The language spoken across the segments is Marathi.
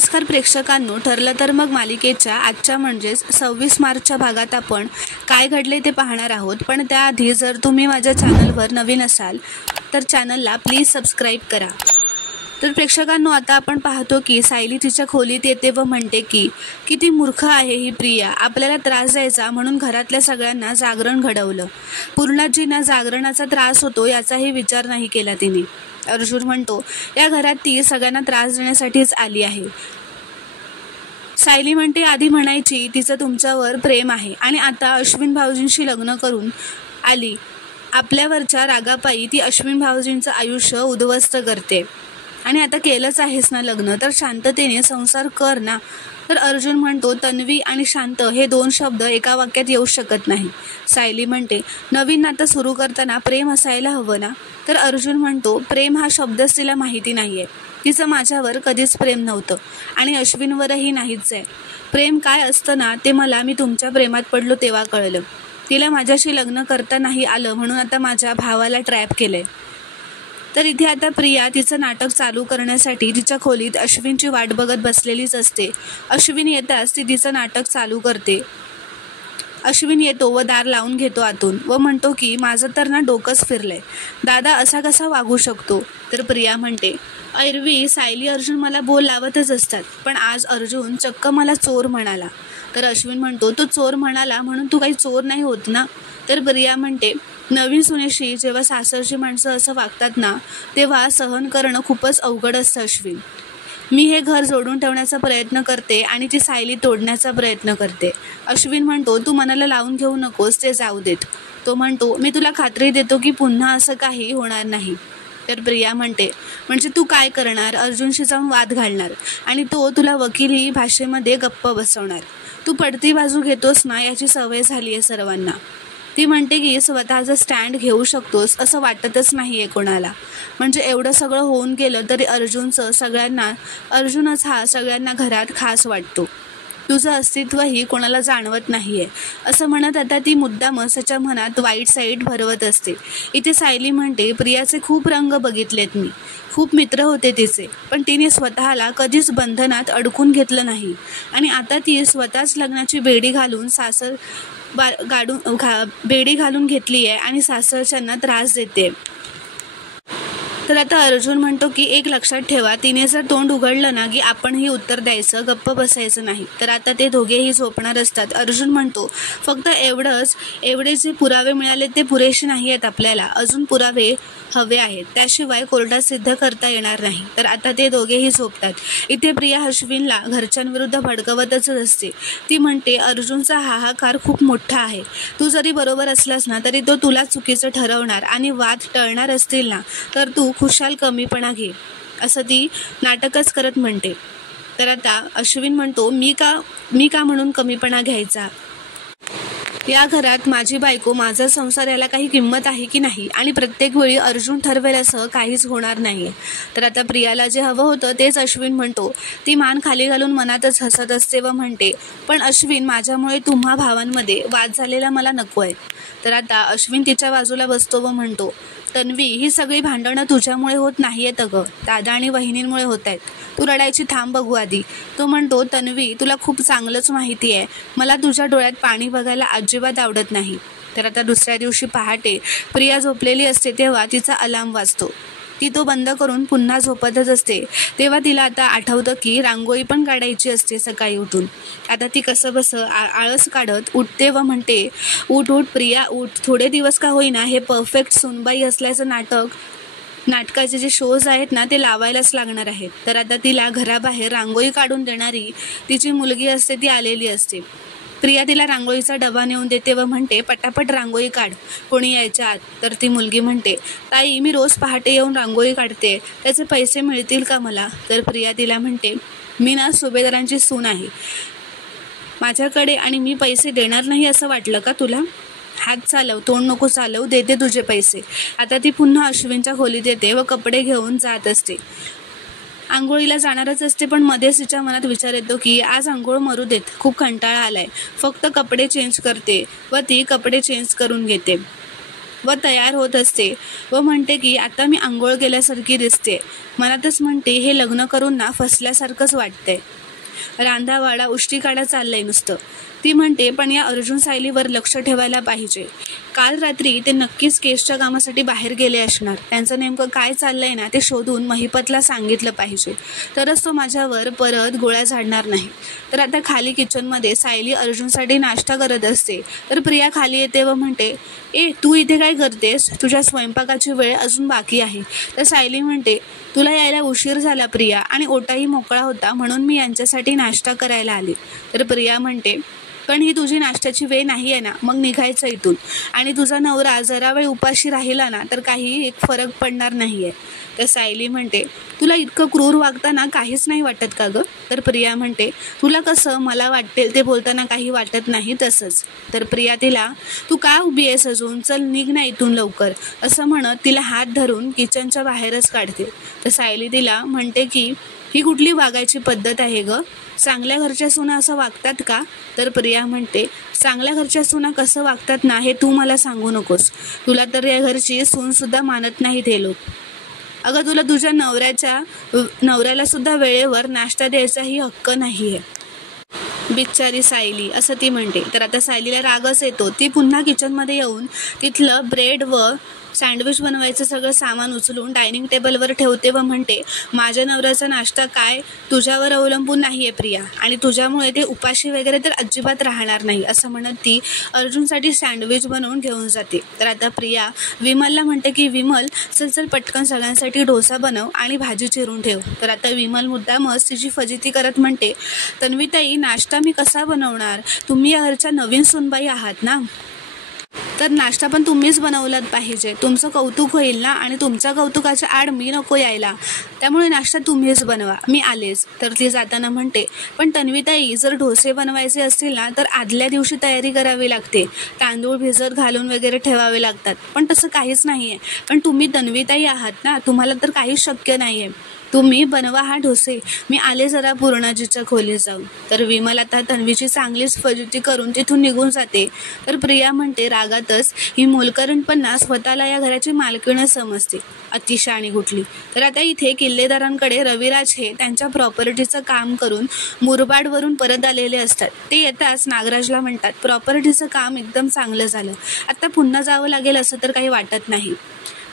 नमस्कार प्रेक्षकांनो, ठरलं तर मग मालिकेच्या आजच्या म्हणजेच 26 मार्चच्या भागात आपण काय घडले ते पाहणार आहोत. पण त्याआधी जर तुम्ही माझ्या चॅनलवर नवीन असाल तर चॅनलला प्लीज सबस्क्राईब करा. तर प्रेक्षकांनो, आता आपण पाहतो की सायली तिच्या खोलीत येते व म्हणते की किती मूर्ख आहे ही प्रिया, आपल्याला त्रास द्यायचा म्हणून घरातल्या सगळ्यांना जागरण घडवलं. पूर्णाजींना जागरणाचा त्रास होतो याचाही विचार नाही केला तिने. अर्जुन म्हणतो, या घरात ती सगळ्यांना त्रास देण्यासाठीच आली आहे. सायली म्हणते, आधी म्हणायची तिचं तुमच्यावर प्रेम आहे आणि आता अश्विन भाऊजींशी लग्न करून आली. आपल्यावरच्या रागापायी ती अश्विन भाऊजींचं आयुष्य उद्ध्वस्त करते आणि आता केलंच आहेस ना लग्न, तर शांततेने संसार कर ना. तर अर्जुन म्हणतो, तन्वी आणि शांत हे दोन शब्द एका वाक्यात येऊ शकत नाही. सायली म्हणते, नवीन नातं सुरू करताना प्रेम असायला हवं ना. तर अर्जुन म्हणतो, प्रेम हा शब्दच तिला माहिती नाहीये. तिचं माझ्यावर कधीच प्रेम नव्हतं आणि अश्विनवरही नाहीच आहे. प्रेम काय असतं ना ते मी तुमच्या प्रेमात पडलो तेव्हा कळलं. तिला माझ्याशी लग्न करता नाही आलं म्हणून आता माझ्या भावाला ट्रॅप केलंय. तर इथे आता प्रिया तिचं नाटक चालू करण्यासाठी तिच्या खोलीत अश्विनची वाट बघत बसलेलीच असते. अश्विन येताच ती तिचं नाटक चालू करते. अश्विन येतो व दार लावून घेतो आतून व म्हणतो की माझं तर ना डोकंच फिरलंय, दादा असा कसा वागू शकतो. तर प्रिया म्हणते, एरवी सायली अर्जुन मला बोल लावतच असतात, पण आज अर्जुन चक्क मला चोर म्हणाला. तर अश्विन म्हणतो, तो चोर म्हणाला म्हणून तू काही चोर नाही होत ना. तर प्रिया म्हणते, नवीन सुनेशी जेव्हा सासरची माणसं असं वागतात ना तेव्हा सहन करणं खूपच अवघड असतं अश्विन. मी हे घर जोडून ठेवण्याचा प्रयत्न करते आणि ती सायली तोडण्याचा प्रयत्न करते. अश्विन म्हणतो, तू मनाला लावून घेऊ नकोस, ते जाऊ देत. तो म्हणतो, मी तुला खात्री देतो की पुन्हा असं काही होणार नाही. तर प्रिया म्हणते, म्हणजे तू काय करणार, अर्जुनशी जाऊन वाद घालणार आणि तो तुला वकिली भाषेमध्ये गप्प बसवणार. तू पडती बाजू घेतोस ना, याची सवय झाली आहे सर्वांना. ती म्हणते की स्वतःचं स्टँड घेऊ शकतोस असं वाटतच नाही आहे कोणाला. म्हणजे एवढं सगळं होऊन गेलं तरी अर्जुनच हा सगळ्यांना घरात खास वाटतो. तुझं अस्तित्वही कोणाला जाणवत नाहीये असं म्हणत आता ती मुद्दामच त्याच्या मनात वाईट साईड भरवत असते. इथे सायली म्हणते, प्रियाचे खूप रंग बघितलेत मी, खूप मित्र होते तिचे, पण तिने स्वतःला कधीच बंधनात अडकून घेतलं नाही आणि आता ती स्वतःच लग्नाची बेडी घालून घेतली आहे आणि सासरच्यांना त्रास देते. तर आता अर्जुन म्हणतो की एक लक्षात ठेवा, तिने जर तोंड उघडलं ना की आपणही उत्तर द्यायचं, गप्प बसायचं नाही. तर आता ते दोघेही झोपणार असतात. अर्जुन म्हणतो, फक्त एवढे जे पुरावे मिळाले ते पुरेसे नाही आहेत, आपल्याला अजून पुरावे हवे आहेत, त्याशिवाय कोर्टात सिद्ध करता येणार नाही. तर आता ते दोघेही झोपतात. इथे प्रिया अश्विनला घरच्यांविरुद्ध भडकवतच असते. ती म्हणते, अर्जुनचा हाहाकार खूप मोठा आहे, तू जरी बरोबर असलास ना तरी तो तुला चुकीचं ठरवणार आणि वाद टळणार असतील ना तर तू खुशाल कमीपणा घे, असं ती नाटकच करत म्हणते. तर आता अश्विन म्हणतो, मी का म्हणून कमीपणा घ्यायचा, या घरात माझी बायको, माझा संसार याला काही किंमत आहे की नाही आणि प्रत्येक वेळी अर्जुन ठरवेल असं काहीच होणार नाहीये. तर आता प्रियाला जे हवं होतं तेच अश्विन म्हणतो. ती मान खाली घालून मनातच हसत असते व म्हणते, पण अश्विन, माझ्यामुळे तुम्हा भावांमध्ये वाद झालेला मला नको आहे. तर आता अश्विन तिच्या बाजूला बसतो व म्हणतो, तन्वी, ही सगळी भांडणं तुझ्यामुळे होत नाहीयेत अगं, दादा आणि वहिनींमुळे होत आहेत. तू रडायची थांब बघू आधी. तो म्हणतो, तन्वी, तुला खूप चांगलंच माहिती आहे मला तुझ्या डोळ्यात पाणी बघायला अजिबात आवडत नाही. तर आता दुसऱ्या दिवशी पहाटे प्रिया झोपलेली असते तेव्हा तिचा अलार्म वाजतो. ती तो बंद करून पुन्हा झोपतच असते. तेव्हा तिला आता आठवतं की रांगोळी पण काढायची असते सकाळी उठून. आता ती कसंबसं आळस काढत उठते व म्हणते, उठ प्रिया उठ, थोडे दिवस का होईना हे परफेक्ट सुनबाई असल्याचं नाटकाचे जे शोज आहेत ना ते लावायलाच लागणार आहेत. तर आता तिला घराबाहेर रांगोळी काढून देणारी तिची मुलगी असते ती आलेली असते. प्रिया तिला रांगोळीचा डबा नेऊन देते व म्हणते, पटापट रांगोळी काढ, कोणी यायच्या आत. तर ती मुलगी म्हणते, ताई, मी रोज पहाटे येऊन रांगोळी काढते, त्याचे पैसे मिळतील का मला. तर प्रिया तिला म्हणते, मी ना सुभेदारांची सून आहे, माझ्याकडे आणि मी पैसे देणार नाही असं वाटलं का तुला. हात चालव, तोंड नको चालव, देते तुझे पैसे. आता ती पुन्हा अश्विनच्या खोलीत येते व कपडे घेऊन जात असते. आंघोळीला जाणारच असते, पण मध्येच तिच्या मनात विचार येतो की आज आंघोळ मरू देत, खूप कंटाळा आलाय, फक्त कपडे चेंज करते व ती कपडे चेंज करून घेते. व तयार होत असते व म्हणते की आता मी आंघोळ केल्यासारखी दिसते. मनातच म्हणते हे लग्न करून ना फसल्यासारखंच वाटतंय. रांधावाडा उष्टीकाडा चाललंय नुसतं. ती म्हणते पण या अर्जुन सायलीवर लक्ष ठेवायला पाहिजे. काल रात्री ते नक्कीच केसच्या कामासाठी बाहेर गेले असणार. त्यांचं नेमकं काय चाललंय ना ते शोधून महिपतला सांगितलं पाहिजे, तरच तो माझ्यावर परत गोळ्या झाडणार नाही. तर आता खाली किचनमध्ये सायली अर्जुनसाठी नाश्ता करत असते. तर प्रिया खाली येते व म्हणते, ए तू इथे काय करतेस? तुझ्या स्वयंपाकाची वेळ अजून बाकी आहे. तर सायली म्हणते, तुला यायला उशीर झाला प्रिया, आणि ओटाही मोकळा होता म्हणून मी यांच्यासाठी नाश्ता करायला आली. तर प्रिया म्हणते, पण ही तुझी नाश्त्याची वेळ नाही आहे ना, मग निघायचं इथून. आणि तुझा नवरा जरा वेळ उपाशी राहिला ना तर काही एक फरक पडणार नाही आहे. तर सायली म्हणते, तुला इतकं क्रूर वागताना काहीच नाही वाटत का गं? तर प्रिया म्हणते, तुला कसं मला वाटेल ते बोलताना काही वाटत नाही तसंच. तर प्रिया तिला, तू का उभी आहेस अजून? चल निघ ना इथून लवकर, असं म्हणत तिला हात धरून किचनच्या बाहेरच काढते. तर सायली तिला म्हणते की ही कुठली वागायची पद्धत आहे गं? चांगल्या घरच्या सुना असं वागतात का? तर प्रिया म्हणते, चांगल्या घरच्या सुना कसं वागतात ना हे तू मला सांगू नकोस. तुला तर या घरची सूनसुद्धा मानत नाहीत हे लोक. अगं तुला तुझ्या नवऱ्याला सुद्धा वेळेवर नाश्ता द्यायचाही हक्क नाही आहे. बिचारी सायली, असं ती म्हणते. तर आता सायलीला रागच येतो. ती पुन्हा किचनमध्ये येऊन तिथलं ब्रेड व सँडविच बनवायचं सगळं सामान उचलून डायनिंग टेबलवर ठेवते व म्हणते, माझ्या नवऱ्याचा नाश्ता काय तुझ्यावर अवलंबून नाही आहे प्रिया, आणि तुझ्यामुळे ते उपाशी वगैरे तर अजिबात राहणार नाही, असं म्हणत ती अर्जुनसाठी सँडविच बनवून घेऊन जाते. तर आता प्रिया विमलला म्हणते की विमल चल पटकन सगळ्यांसाठी डोसा बनव आणि भाजी चिरून ठेव. तर आता विमल मुद्दामच तिची फजिती करत म्हणते, तन्वीताई नाश्ता मी कसा बनवणार? तुम्ही या घरच्या नवीन सूनबाई आहात ना, तर नाश्ता पण तुम्हीच बनवलात पाहिजे. तुमचं कौतुक होईल ना, आणि तुमच्या कौतुकाच्या आड मी नको यायला, त्यामुळे नाश्ता तुम्हीच बनवा, मी आलेच. तर ती जाताना म्हणते, पण तन्वीताई जर डोसे बनवायचे असतील ना तर आदल्या दिवशी तयारी करावी लागते, तांदूळ भिजत घालून वगैरे ठेवावे लागतात. पण तसं काहीच नाही आहे. पण तुम्ही तन्वीताई आहात ना, तुम्हाला तर काहीच शक्य नाही आहे. तुम्ही बनवा हा डोसे, मी आले जरा पूर्णाजीच्या खोलीत जाऊन. तर विमल आता तन्वीची चांगलीच फजिती करून तिथून निघून जाते. तर प्रिया म्हणते रागातच, ही मोलकरणपणा स्वतःला या घराची मालकीण समजते, अतिशहाणी कुठली. तर आता इथे किल्लेदारांकडे रविराज हे त्यांच्या प्रॉपर्टीचं काम करून मुरबाडवरून परत आलेले असतात. ते येताच नागराजला म्हणतात, प्रॉपर्टीचं काम एकदम चांगलं झालं, आता पुन्हा जावं लागेल असं तर काही वाटत नाही.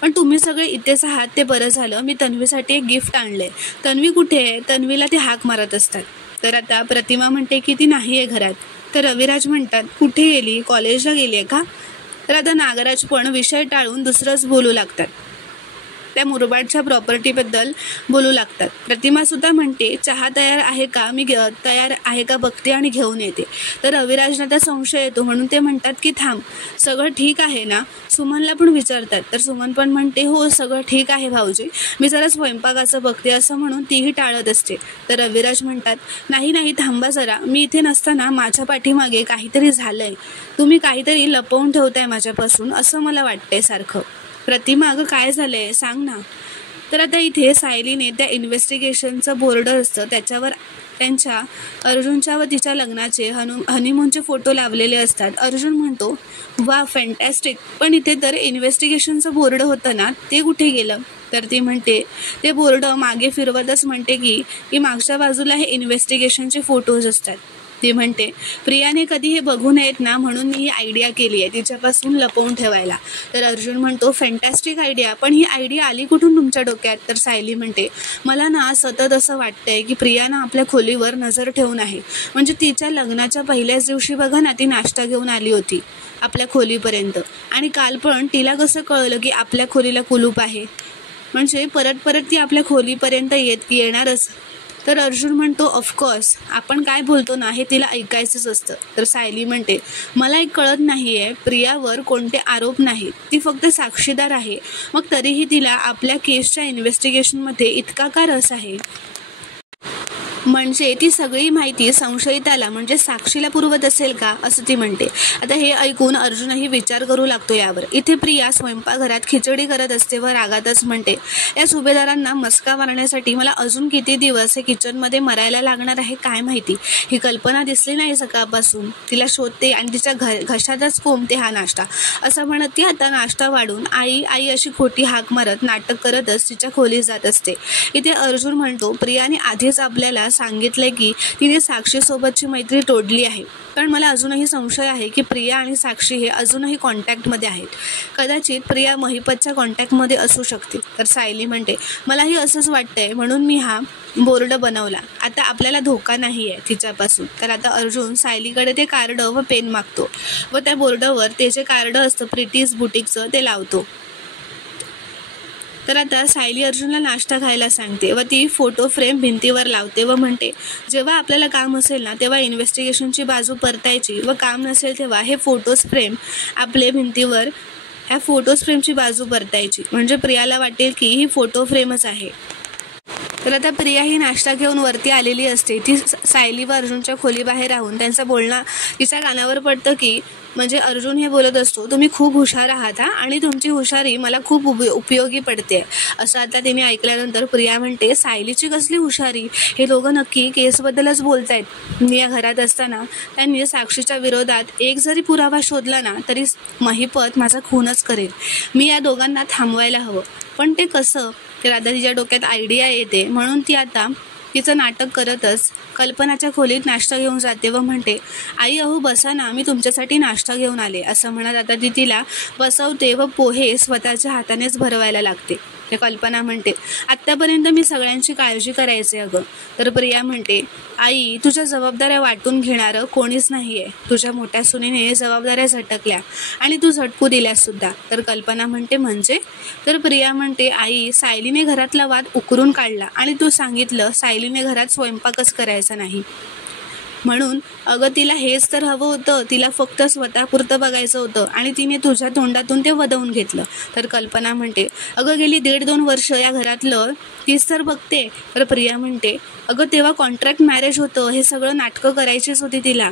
पण तुम्ही सगळे इथेच आहात ते बरं झालं. मी तन्वीसाठी एक गिफ्ट आणलंय. तन्वी कुठे आहे? तन्वीला ते हाक मारत असतात. तर आता प्रतिमा म्हणते की ती नाही आहे घरात. तर रविराज म्हणतात, कुठे गेली? कॉलेजला गेली आहे का? तर आता नागराज पण विषय टाळून दुसरंच बोलू लागतात, त्या मुरबाडच्या प्रॉपर्टीबद्दल बोलू लागतात. प्रतिमा सुद्धा म्हणते, चहा तयार आहे का? मी तयार आहे का बघते आणि घेऊन येते. तर रविराजना त्या संशय येतो म्हणून ते म्हणतात की थांब, सगळं ठीक आहे ना? सुमनला पण विचारतात. तर सुमन पण म्हणते, हो सगळं ठीक आहे भाऊजी, मी जरा स्वयंपाकाचं बघते, असं म्हणून तीही टाळत असते. तर रविराज म्हणतात, नाही थांबा जरा, मी इथे नसताना माझ्या पाठीमागे काहीतरी झालंय, तुम्ही काहीतरी लपवून ठेवताय माझ्यापासून असं मला वाटतंय सारखं. प्रतिमा, अगं काय झालंय सांग ना. तर आता इथे सायलीने त्या इन्व्हेस्टिगेशनचं बोर्ड असतं त्याच्यावर त्यांच्या अर्जुनच्या व तिच्या लग्नाचे हनीमूनचे फोटो लावलेले असतात. अर्जुन म्हणतो, वा फॅन्टॅस्टिक, पण इथे तर इन्व्हेस्टिगेशनचं बोर्ड होतं ना, ते कुठे गेलं? तर ती म्हणते, ते बोर्ड मागे फिरवतच म्हणते की मागच्या बाजूला हे इन्व्हेस्टिगेशनचे फोटोज असतात. ती म्हणते, प्रियाने कधी हे बघू नयेत ना म्हणून मी ही आयडिया केली आहे तिच्यापासून लपवून ठेवायला. तर अर्जुन म्हणतो, फॅन्टॅस्टिक आयडिया, पण ही आयडिया आली कुठून तुमच्या डोक्यात? तर सायली म्हणते, मला ना सतत असं वाटतंय की प्रियानं आपल्या खोलीवर नजर ठेवून आहे. म्हणजे तिच्या लग्नाच्या पहिल्याच दिवशी बघा ना, ती नाश्ता घेऊन आली होती आपल्या खोलीपर्यंत, आणि काल पण तिला कसं कळलं की आपल्या खोलीला कुलूप आहे, म्हणजे परत ती आपल्या खोलीपर्यंत येणारच. तर अर्जुन म्हणतो, ऑफकोर्स आपण काय बोलतो ना हे तिला ऐकायचंच असतं. तर सायली म्हणते, मला एक कळत नाही आहे, प्रियावर कोणते आरोप नाहीत, ती फक्त साक्षीदार आहे, मग तरीही तिला आपल्या केसच्या इन्व्हेस्टिगेशनमध्ये इतका का रस आहे? म्हणजे ती सगळी माहिती संशयिताला म्हणजे साक्षीला पुरवत असेल का, असं ती म्हणते. आता हे ऐकून अर्जुनही विचार करू लागतो यावर. इथे प्रिया स्वयंपाकघरात खिचडी करत असते व रागातच म्हणते, या सुभेदारांना मस्का मारण्यासाठी मला अजून किती दिवस हे किचनमध्ये मरायला लागणार आहे काय माहिती. ही कल्पना दिसली नाही सकाळपासून. तिला शोधते आणि तिच्या घशातच कोंबते हा नाश्ता. असं म्हणत ती आता नाश्ता वाढून आई आई अशी खोटी हाक मारत नाटक करतच तिच्या खोलीत जात असते. इथे अर्जुन म्हणतो, प्रियाने आधीच आपल्याला सांगितलंय की तिने साक्षी सोबतची मैत्री तोडली आहे. कारण मला अजूनही संशय आहे की प्रिया आणि साक्षी हे अजूनही कॉन्टॅक्टमध्ये आहेत. कदाचित प्रिया महिपतच्या कॉन्टॅक्टमध्ये असू शकते. तर सायली म्हणते, मलाही असंच वाटतंय म्हणून मी हा बोर्ड बनवला. आता आपल्याला धोका नाही आहे तिच्यापासून. तर आता अर्जुन सायलीकडे ते कार्ड व पेन मागतो व त्या बोर्डावर ते जे कार्ड असतं प्रिटीज बुटीकचं ते लावतो. तर आता सायली अर्जुनला नाश्ता खायला सांगते व ती फोटो फ्रेम भिंतीवर लावते व म्हणते, जेव्हा आपल्याला काम असेल ना तेव्हा इन्व्हेस्टिगेशनची बाजू परतायची व काम नसेल तेव्हा हे फोटोज फ्रेम आपले भिंतीवर ह्या फोटोज फ्रेमची बाजू परतायची. म्हणजे प्रियाला वाटेल की ही फोटो फ्रेमच आहे. तर आता प्रिया ही नाश्ता घेऊन वरती आलेली असते. ती सायली व अर्जुनच्या खोलीबाहेर राहून त्यांचं बोलणं तिच्या कानावर पडतं की म्हणजे अर्जुन हे बोलत असतो, तुम्ही खूप हुशार आहात आणि तुमची हुशारी मला खूप उपयोगी पडते. असं आता तिने ऐकल्यानंतर प्रिया म्हणते, सायलीची कसली हुशारी, हे दोघं नक्की केसबद्दलच बोलतायत. मी या घरात असताना त्यांनी साक्षीच्या विरोधात एक जरी पुरावा शोधला ना तरी महिपत माझा खूनच करेल. मी या दोघांना थांबवायला हवं, पण ते कसं. तर आता तिच्या डोक्यात आयडिया येते. म्हणून ती आता तिचं नाटक करतच कल्पनाच्या खोलीत नाश्ता घेऊन जाते व म्हणते, आई अहो बसा ना, मी तुमच्यासाठी नाश्ता घेऊन आले. असं म्हणत आता ती तिला बसवते व पोहे स्वतःच्या हातानेच भरवायला लागते. ते कल्पना म्हणते, आत्तापर्यंत मी सगळ्यांची काळजी करायचे अगं. तर प्रिया म्हणते, आई तुझ्या जबाबदाऱ्या वाटून घेणारं कोणीच नाही आहे. तुझ्या मोठ्या सुनेने जबाबदाऱ्या झटकल्या आणि तू झटकू दिल्यास सुद्धा. तर कल्पना म्हणते, म्हणजे. तर प्रिया म्हणते, आई सायलीने घरातला वाद उकरून काढला आणि तू सांगितलं सायलीने घरात स्वयंपाकच करायचा नाही म्हणून. अगं तिला हेच तर हवं होतं, तिला फक्त स्वतःपुरतं बघायचं होतं आणि तिने तुझ्या तोंडातून ते वदवून घेतलं. तर कल्पना म्हणते, अगं गेली 1.5-2 वर्ष या घरातलं तीच तर बघते. तर प्रिया म्हणते, अगं तेव्हा कॉन्ट्रॅक्ट मॅरेज होतं, हे सगळं नाटकं करायचीच होती तिला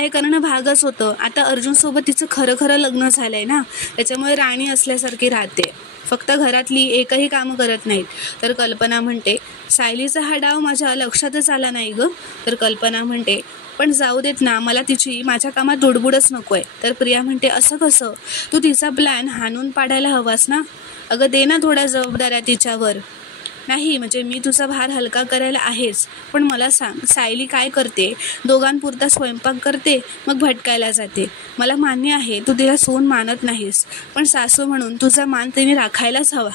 हे करणं भागच होतं. आता अर्जुनसोबत तिचं खरं लग्न झालंय ना, त्याच्यामुळे राणी असल्यासारखी राहते, फक्त घरातली एकही कामं करत नाहीत. तर कल्पना म्हणते, सायलीचा हा डाव माझ्या लक्षातच आला नाही गं. तर कल्पना म्हणते, पण जाऊ देत ना, मला तिची माझ्या कामात दुडबुडच नको आहे. तर प्रिया म्हणते, असं कसं, तू तिचा प्लॅन हाणून पाडायला हवास ना. अगं दे ना थोड्या जबाबदाऱ्या तिच्यावर. नाही म्हणजे मी तुझा भार हलका करायला आहेच, पण मला सांग सायली काय करते. दोघांपुरता स्वयंपाक करते मग भटकायला जाते. मला मान्य आहे तू तिला सून मानत नाहीस, पण सासू म्हणून तुझा मान तिने राखायलाच हवा.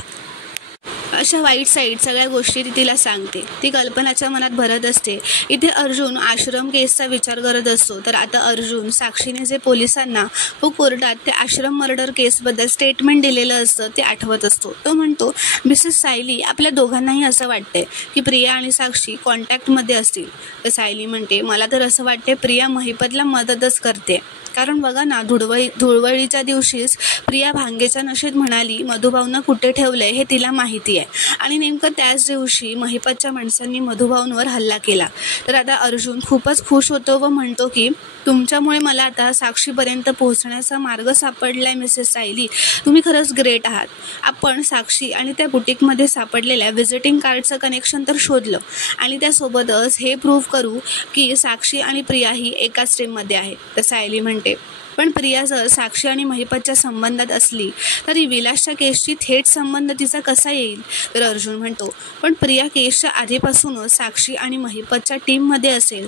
अशा वाईट साईड सगळ्या गोष्टी ती तिला सांगते. ती कल्पनाच्या मनात भरत असते. इथे अर्जुन आश्रम केसचा विचार करत असतो. तर आता अर्जुन साक्षीने जे पोलिसांना व कोर्टात ते आश्रम मर्डर केसबद्दल स्टेटमेंट दिलेलं असतं ते आठवत असतो. तो म्हणतो, मिसेस सायली आपल्या दोघांनाही असं वाटतंय की प्रिया आणि साक्षी कॉन्टॅक्टमध्ये असतील. तर सायली म्हणते, मला तर असं वाटते प्रिया महिपतला मदतच करते. कारण बघा ना, धुळवडीच्या दिवशीच प्रिया भांगेच्या नशेत म्हणाली मधुभाऊंना कुठे ठेवलंय हे तिला माहिती आहे आणि नेमकं त्याच दिवशी महिपतच्या माणसांनी मधुभाऊंवर हल्ला केला. तर आता अर्जुन खूपच खुश होतो व म्हणतो की तुमच्यामुळे मला आता साक्षीपर्यंत पोहोचण्याचा मार्ग सापडलाय मिसेस सायली, तुम्ही खरंच ग्रेट आहात. आपण साक्षी आणि त्या बुटीकमध्ये सापडलेल्या व्हिजिटिंग कार्डचं कनेक्शन तर शोधलं आणि त्यासोबतच हे प्रूव्ह करू की साक्षी आणि प्रिया ही एकाच टीममध्ये आहेत. तर सायली म्हणते, पण प्रिया जर साक्षी आणि महिपतच्या संबंधात असली तरी विलासच्या केसशी थेट संबंध तिचा कसा येईल. तर अर्जुन म्हणतो, पण प्रिया केसच्या आधीपासूनच साक्षी आणि महिपतच्या टीममध्ये असेल.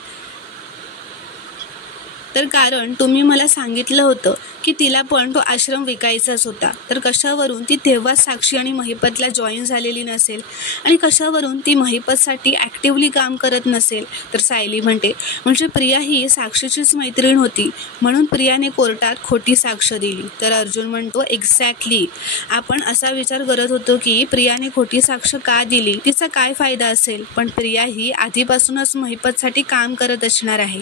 तर कारण तुम्ही मला सांगितलं होतं की तिला पण तो आश्रम विकायचाच होता. तर कशावरून ती तेव्हाच साक्षी आणि महिपतला जॉईन झालेली नसेल आणि कशावरून ती महिपतसाठी ॲक्टिव्हली काम करत नसेल. तर सायली म्हणते, म्हणजे प्रिया ही साक्षीचीच मैत्रीण होती म्हणून प्रियाने कोर्टात खोटी साक्ष दिली. तर अर्जुन म्हणतो, एक्झॅक्टली. आपण असा विचार करत होतो की प्रियाने खोटी साक्ष का दिली, तिचा काय फायदा असेल. पण प्रिया ही आधीपासूनच महिपतसाठी काम करत असणार आहे.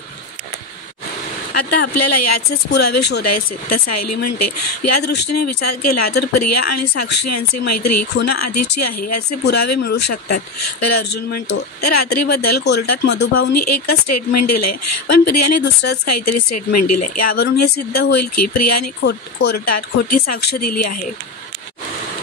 आता आपल्याला याचेच पुरावे शोधायचे, तर सायली म्हणते. या दृष्टीने विचार केला तर प्रिया आणि साक्षी यांची मैत्री खुनाआधीची आहे याचे पुरावे मिळू शकतात. तर अर्जुन म्हणतो, त्या रात्रीबद्दल कोर्टात मधुभाऊंनी एकच स्टेटमेंट दिलंय, पण प्रियाने दुसरंच काहीतरी स्टेटमेंट दिलंय. यावरून हे सिद्ध होईल की प्रियाने कोर्टात खोटी साक्ष दिली आहे.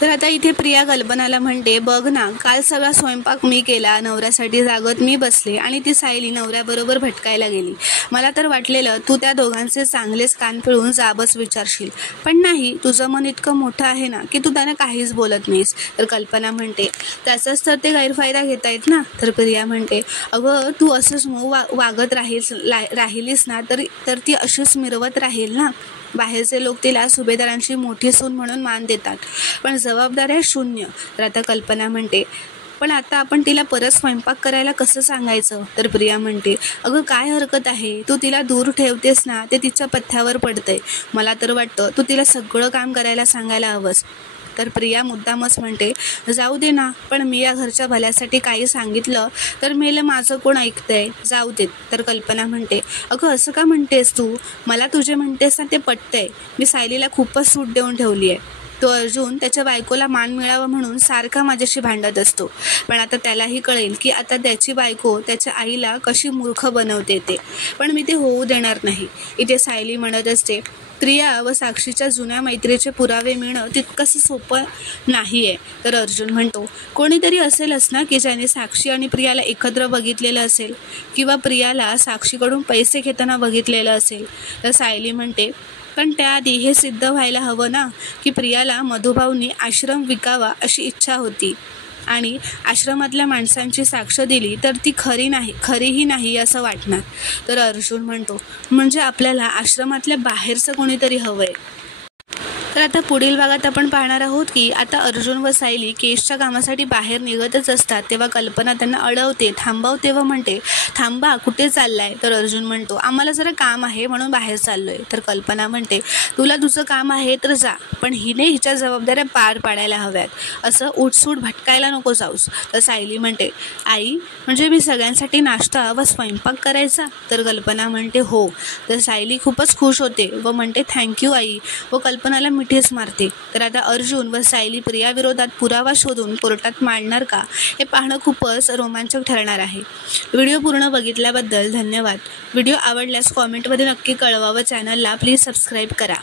तर आता इथे प्रिया कल्पनाला म्हणते, बघ ना, काल सगळा स्वयंपाक मी केला, नवऱ्यासाठी जागत मी बसले आणि ती सायली नवऱ्याबरोबर भटकायला गेली. मला तर वाटलेलं तू त्या दोघांचे चांगलेच कान पिळून जाबच विचारशील, पण नाही, तुझं मन इतकं मोठं आहे ना की तू त्यांना काहीच बोलत नाहीस. तर कल्पना म्हणते, त्याचाच तर ते गैरफायदा घेतायत ना. तर प्रिया म्हणते, अगं तू असंच वागत राहिलीस ना तर ती अशीच मिरवत राहील ना. बाहेरचे लोक तिला सुभेदारांची मोठी सून म्हणून मान देतात, पण जबाबदाऱ्या शून्य. तर आता कल्पना म्हणते, पण आता आपण तिला परत स्वयंपाक करायला कसं सांगायचं. तर प्रिया म्हणते, अगं काय हरकत आहे, तू तिला दूर ठेवतेस ना, ते तिच्या पथ्यावर पडतंय. मला तर वाटतं तू तिला सगळं काम करायला सांगायला हवंस. तर प्रिया मुद्दामच म्हणते, जाऊ दे ना, पण मी या घरच्या भल्यासाठी काही सांगितलं तर मेलं माझं कोण ऐकतंय, जाऊ देत. तर कल्पना म्हणते, अगं असं का म्हणतेस तू, मला तुझे म्हणतेस ना ते पटतंय. मी सायलीला खूपच सूट देऊन ठेवली आहे. तो अर्जुन त्याच्या बायकोला मान मिळावा म्हणून सारखा माझ्याशी भांडत असतो, पण आता त्यालाही कळेल की आता त्याची बायको त्याच्या आईला कशी मूर्ख बनवते ते, पण मी ते होऊ देणार नाही. इथे सायली म्हणत असते, प्रिया व साक्षीच्या जुन्या मैत्रीचे पुरावे मिळणं तितकंसं सोपं नाही आहे. तर अर्जुन म्हणतो, कोणीतरी असेलच ना की ज्याने साक्षी आणि प्रियाला एकत्र बघितलेलं असेल, किंवा प्रियाला साक्षीकडून पैसे घेताना बघितलेलं असेल. तर सायली म्हणते, पण त्याआधी हे सिद्ध व्हायला हवं ना की प्रियाला मधुभाऊंनी आश्रम विकावा अशी इच्छा होती आणि आश्रमातल्या माणसांची साक्ष दिली तर ती खरीही नाही असं वाटणार. तर अर्जुन म्हणतो, म्हणजे आपल्याला आश्रमातल्या बाहेरचं कोणीतरी हवंय. तर आता पुढील भागात आपण पाहणार आहोत की आता अर्जुन व सायली केसच्या कामासाठी बाहेर निघतच असतात, तेव्हा कल्पना त्यांना अडवते, थांबवते व म्हणते, थांबा, कुठे चाललाय. तर अर्जुन म्हणतो, आम्हाला जरा काम आहे म्हणून बाहेर चाललोय. तर कल्पना म्हणते, तुला तुझं काम आहे तर जा, पण हिने हिच्या जबाबदाऱ्या पार पाडायला हव्यात, असं उठसूट भटकायला नको जाऊस. तर सायली म्हणते, आई, म्हणजे मी सगळ्यांसाठी नाश्ता व स्वयंपाक करायचा. तर कल्पना म्हणते, हो. तर सायली खूपच खुश होते व म्हणते, थँक्यू आई, व कल्पनाला मिठीच मारते. तर आता अर्जुन व सायली प्रिया विरोधात पुरावा शोधून कोर्टात मांडणार का, हे पाहणं खूपच रोमांचक ठरणार आहे. व्हिडिओ पूर्ण बघितल्याबद्दल धन्यवाद. व्हिडिओ आवडल्यास कॉमेंटमध्ये नक्की कळवा व चॅनलला प्लीज सबस्क्राईब करा.